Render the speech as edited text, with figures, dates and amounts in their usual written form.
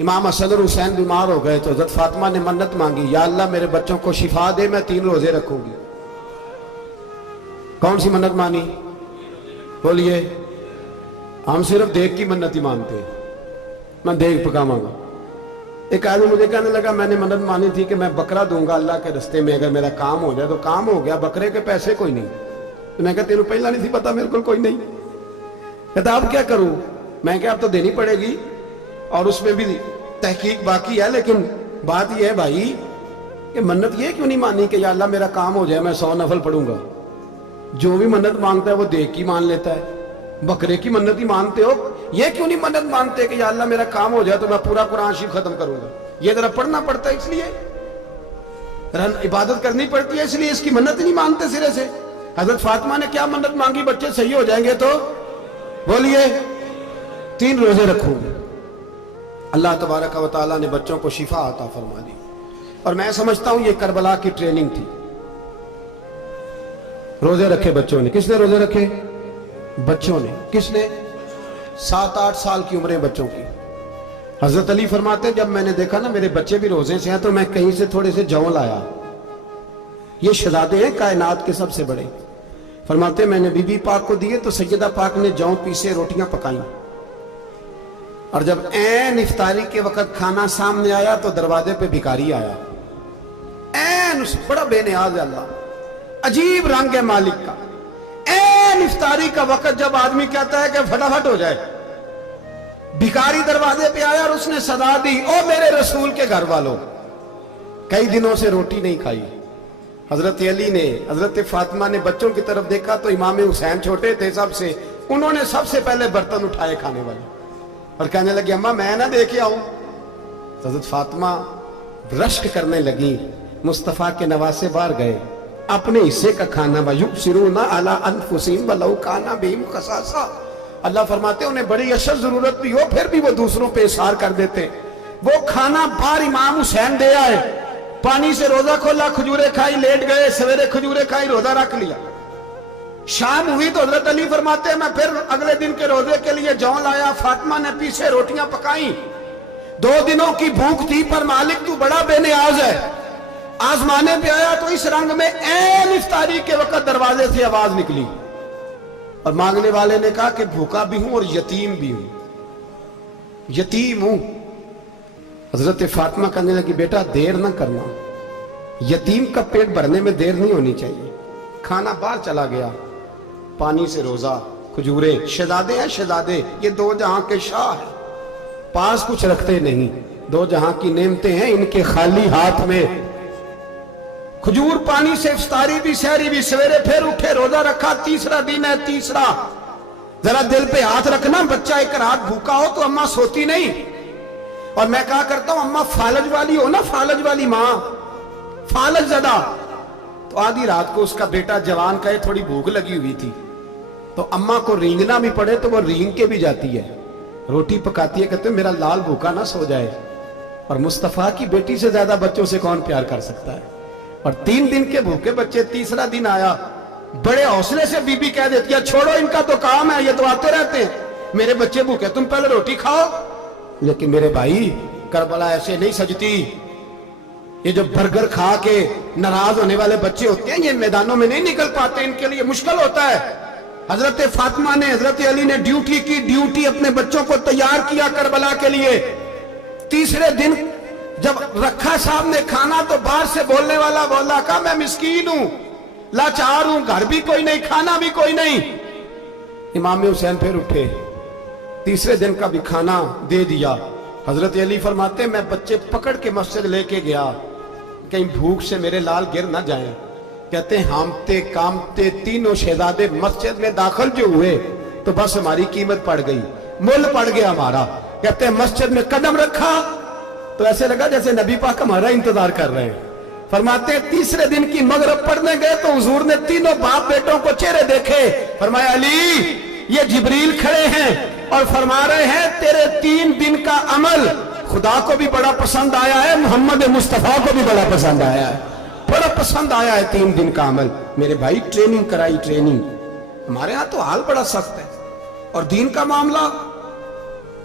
امام حسن اور حسین بیمار ہو گئے تو حضرت فاطمہ نے منت مانگی، یا اللہ میرے بچوں کو شفا دے، میں 3 روزے رکھوں گی۔ کون سی منت مانی؟ بولیے۔ ہم صرف دیکھ کی منت ہی مانتے ہیں، میں دیکھ پکاواں گا۔ ایک آدمی مجھے کہنے لگا میں نے منت مانی تھی کہ میں بکرا دوں گا اللہ کے رستے میں، اگر میرا کام ہو جائے تو کام ہو گیا، بکرے کے پیسے کوئی نہیں۔ تو میں کہا تینوں پہلا نہیں تھی پتا میرے کو کوئی نہیں؟ کہتا اب کیا کروں؟ میں کہا اب تو دینی پڑے گی، اور اس میں بھی تحقیق باقی ہے، لیکن بات یہ ہے بھائی کہ منت یہ کیوں نہیں مانی کہ یا اللہ میرا کام ہو جائے میں 100 نفل پڑھوں گا؟ جو بھی منت مانگتا ہے وہ دیکھ کی مان لیتا ہے، بکرے کی منت ہی مانتے ہو، یہ کیوں نہیں منت مانتے کہ یا اللہ میرا کام ہو جائے تو میں پورا قرآن شریف ختم کروں گا؟ یہ ذرا پڑھنا پڑتا ہے، اس لیے عبادت کرنی پڑتی ہے، اس لیے اس کی منت نہیں مانتے سرے سے۔ حضرت فاطمہ نے کیا منت مانگی؟ بچے صحیح ہو جائیں گے تو بولیے 3 روزے رکھوں گے۔ اللہ تبارک و تعالیٰ نے بچوں کو شفا عطا فرما دی، اور میں سمجھتا ہوں یہ کربلا کی ٹریننگ تھی۔ روزے رکھے بچوں نے، کس نے روزے رکھے؟ بچوں نے۔ کس نے؟ 7-8 سال کی عمریں بچوں کی۔ حضرت علی فرماتے ہیں جب میں نے دیکھا نا میرے بچے بھی روزے سے ہیں تو میں کہیں سے تھوڑے سے جوں لایا، یہ شہزادے ہیں کائنات کے سب سے بڑے۔ فرماتے ہیں میں نے بی بی پاک کو دیے تو سیدہ پاک نے جوں پیسے روٹیاں پکائیں، اور جب عین افطاری کے وقت کھانا سامنے آیا تو دروازے پہ بھکاری آیا، عین بڑا بے نیاز ہے اللہ، عجیب رنگ ہے مالک کا۔ عین افطاری کا وقت جب آدمی کہتا ہے کہ فٹافٹ ہو جائے، بھکاری دروازے پہ آیا اور اس نے صدا دی، او میرے رسول کے گھر والوں، کئی دنوں سے روٹی نہیں کھائی۔ حضرت علی نے، حضرت فاطمہ نے بچوں کی طرف دیکھا تو امام حسین چھوٹے تھے سب سے، انہوں نے سب سے پہلے برتن اٹھائے کھانے والے، اور کہنے لگے اماں میں نہ دے کے آؤں؟ حضرت فاطمہ رشک کرنے لگی، مصطفیٰ کے نواسے باہر گئے، اپنے حصے کا کھانا وَيُبْصِرُونَ عَلَىٰ أَنفُسِهِمْ وَلَوْ كَانَ بِهِمْ خَصَاصَةٌ۔ اللہ فرماتے ہیں انہیں بڑی اشد ضرورت بھی ہو پھر بھی وہ دوسروں پہ اثار کر دیتے۔ وہ کھانا باہر امام حسین دے آئے، پانی سے روزہ کھولا، کھجورے کھائی، لیٹ گئے، سویرے کھجورے کھائی، روزہ رکھ لیا۔ شام ہوئی تو حضرت علی فرماتے ہیں میں پھر اگلے دن کے روزے کے لیے جوں لایا، فاطمہ نے پیچھے روٹیاں پکائیں۔ 2 دنوں کی بھوک تھی پر مالک تو بڑا بے نیاز ہے، آزمانے پہ آیا تو اس رنگ میں عین افطاری کے وقت دروازے سے آواز نکلی، اور مانگنے والے نے کہا کہ بھوکا بھی ہوں اور یتیم بھی ہوں، یتیم ہوں۔ حضرت فاطمہ کہنے لگی بیٹا دیر نہ کرنا، یتیم کا پیٹ بھرنے میں دیر نہیں ہونی چاہیے۔ کھانا باہر چلا گیا، پانی سے روزہ، کھجورے، شہزادے ہیں شہزادے، یہ 2 جہاں کے شاہ ہیں، پاس کچھ رکھتے نہیں، 2 جہاں کی نعمتیں ہیں ان کے خالی ہاتھ میں۔ کھجور پانی سے افطاری بھی سحری بھی، سویرے پھر اٹھے روزہ رکھا، تیسرا دن ہے، تیسرا۔ ذرا دل پہ ہاتھ رکھنا، بچہ ایک رات بھوکا ہو تو اماں سوتی نہیں، اور میں کہا کرتا ہوں اماں فالج والی ہو نا، فالج والی ماں، فالج زدہ، تو آدھی رات کو اس کا بیٹا جوان کہے تھوڑی بھوک لگی ہوئی تھی تو اماں کو رینگنا بھی پڑے تو وہ رینگ کے بھی جاتی ہے، روٹی پکاتی ہے، کہتے ہیں میرا لال بھوکا نہ سو جائے۔ اور مصطفیٰ کی بیٹی سے زیادہ بچوں سے کون پیار کر سکتا ہے؟ اور 3 دن کے بھوکے بچے، تیسرا دن آیا، بڑے حوصلے سے بی بی کہہ دیتی ہے چھوڑو ان کا تو کام ہے، یہ تو آتے رہتے ہیں، میرے بچے بھوکے تم پہلے روٹی کھاؤ۔ لیکن میرے بھائی کربلا ایسے نہیں سجتی، یہ جو برگر کھا کے ناراض ہونے والے بچے ہوتے ہیں یہ میدانوں میں نہیں نکل پاتے، ان کے لیے مشکل ہوتا ہے۔ حضرت فاطمہ نے، حضرت علی نے ڈیوٹی کی، ڈیوٹی اپنے بچوں کو تیار کیا کربلا کے لیے۔ تیسرے دن جب رکھا سامنے کھانا تو باہر سے بولنے والا بولا کہا میں مسکین ہوں، لاچار ہوں، گھر بھی کوئی نہیں، کھانا بھی کوئی نہیں۔ امام حسین پھر اٹھے، تیسرے دن کا بھی کھانا دے دیا۔ حضرت علی فرماتے ہیں میں بچے پکڑ کے مسجد لے کے گیا، کہیں بھوک سے میرے لال گر نہ جائیں۔ کہتے ہیں ہامتے کامتے تینوں شہزادے مسجد میں داخل جو ہوئے تو بس ہماری قیمت پڑ گئی، مول پڑ گیا ہمارا۔ کہتے ہیں مسجد میں قدم رکھا تو ایسے لگا جیسے نبی پاک ہمارا انتظار کر رہے ہیں۔ فرماتے ہیں تیسرے دن کی مغرب پڑھنے گئے تو حضور نے تینوں باپ بیٹوں کو چہرے دیکھے، فرمایا علی یہ جبریل کھڑے ہیں اور فرما رہے ہیں تیرے 3 دن کا عمل خدا کو بھی بڑا پسند آیا ہے، محمد مصطفیٰ کو بھی بڑا پسند آیا ہے، بڑا پسند آیا ہے 3 دن کا عمل۔ میرے بھائی ٹریننگ کرائی، ٹریننگ۔ ہمارے ہاں تو حال بڑا سخت ہے، اور دین کا معاملہ